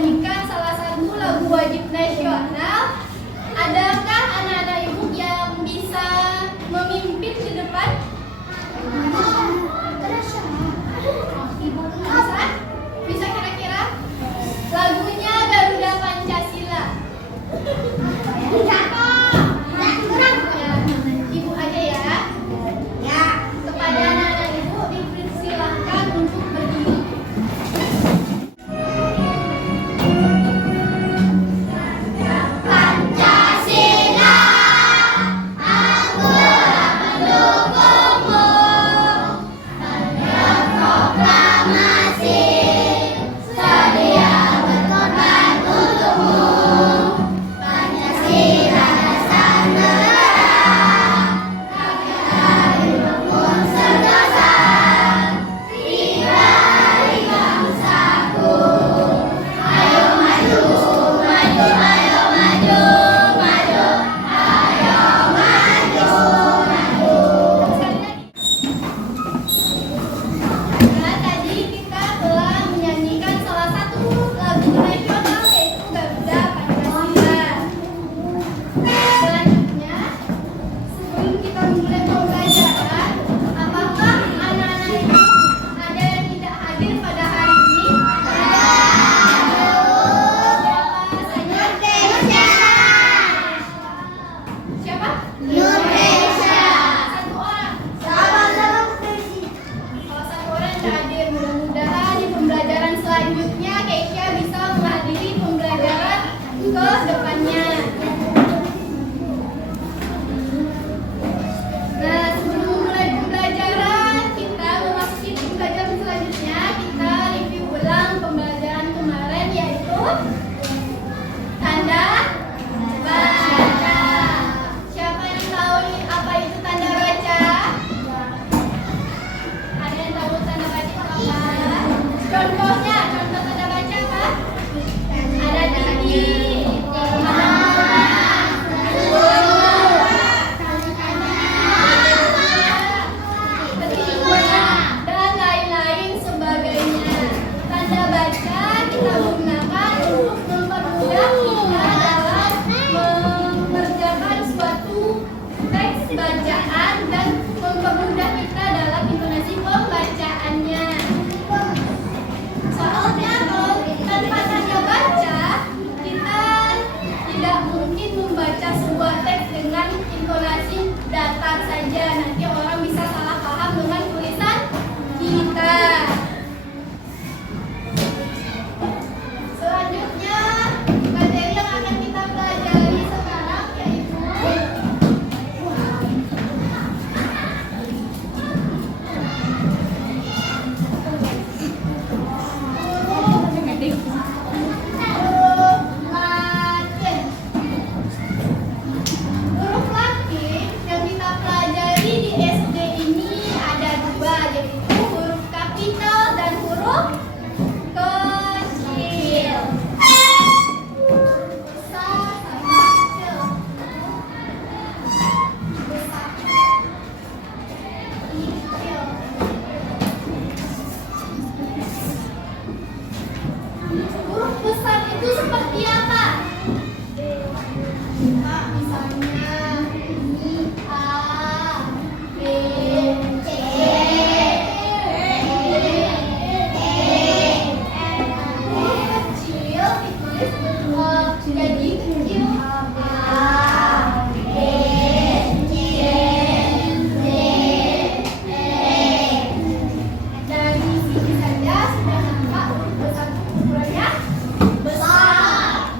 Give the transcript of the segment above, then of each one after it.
menyanyikan salah satu lagu wajib nasional. Adakah anak-anak ibu yang bisa memimpin ke depan? Bisa kira-kira? Lagunya Garuda Pancasila. Ibu aja ya. Ya. Kepada anak-anak ibu dipersilahkan untuk berdiri. Dari sini saja sudah nampak untuk besar ukurannya besar.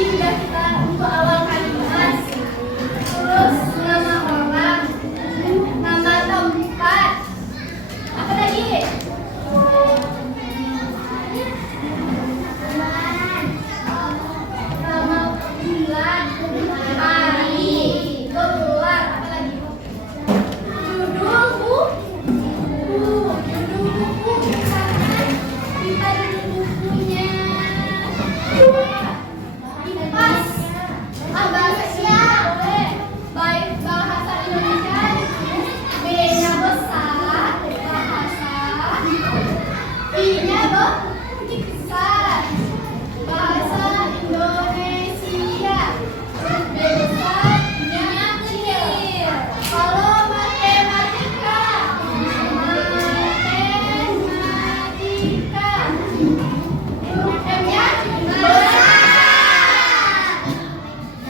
udah kita untuk awal kalimat. Terus nama orang, nama tempat. Apa lagi? Nama bulan, hari, keluar. Apa lagi? Judul buku. Misalkan kita judul bukunya Kipas. Bahasa boleh. Baik bahasa Indonesia. B-nya besar, bahasa. I-nya besar, bahasa Indonesia. B besar, I-nya kecil. Kalau matematika, huruf M-nya besar.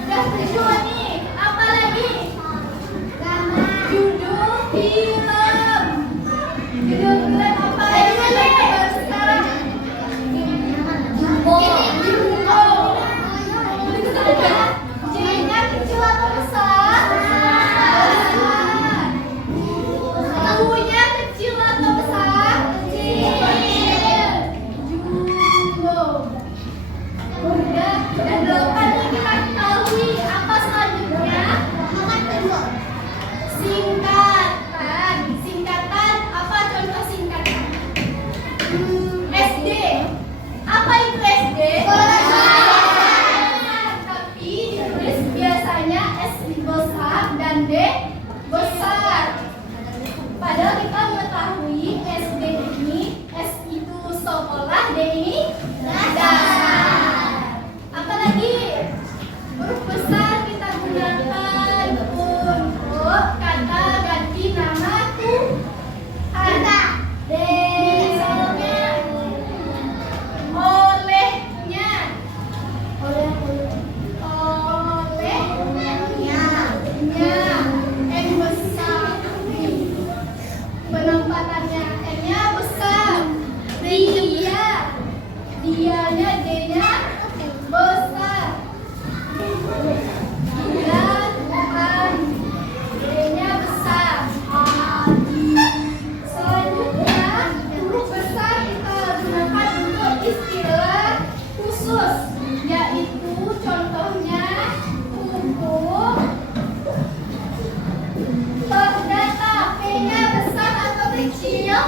Udah tujuh nih. Apa lagi? Judul film. Judul film apa lagi? Baru sekarang. Jumbo. J-nya kecil atau besar? Besar. U-nya kecil atau besar? Kecil. Jumbo. Udah. Dan 8 nih kita ketahui. Apa selanjutnya? Singkatan. Singkatan. Apa contoh singkatan? SD. Apa itu SD? Tapi ditulis biasanya S besar dan D besar. Padahal kita mengetahui SD ini, S itu sekolah, D ini dasar. Apalagi huruf besar kita gunakan untuk kata ganti nama Tuhan. Misalnya olehnya, M besar. Penempatannya M-nya besar. Dianya D-nya besar. Dia Tuhan, D-nya besar. Selanjutnya huruf besar kita gunakan untuk istilah khusus, yaitu contohnya buku, perdata. P-nya besar atau kecil?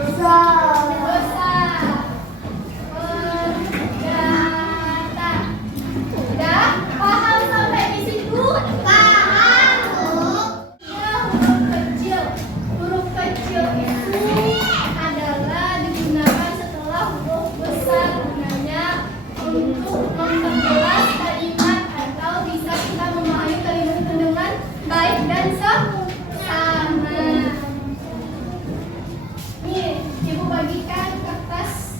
Besar. Perdata. Udah paham sampai di situ? Paham. Ya, huruf kecil itu adalah digunakan setelah huruf besar, gunanya untuk memperjelas kalimat atau bisa kita memahami kalimat itu dengan baik dan sama. Nih, Ibu bagikan kertas.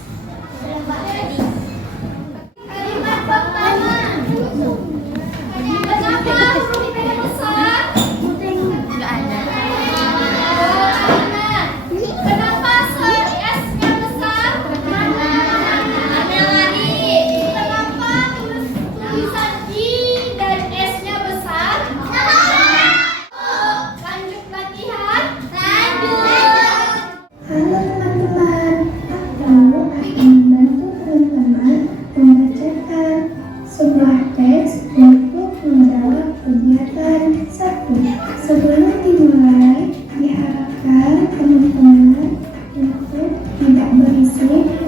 Kalimat pertama. Kenapa huruf P besar? Enggak ada. Kenapa S-nya besar? Kenapa tulisan I dan S-nya besar? Lanjut latihan. Halo teman-teman, aku akan membantu teman-teman membacakan sebuah teks untuk menjawab kegiatan 1. Sebelum dimulai, diharapkan teman-teman untuk tidak berisik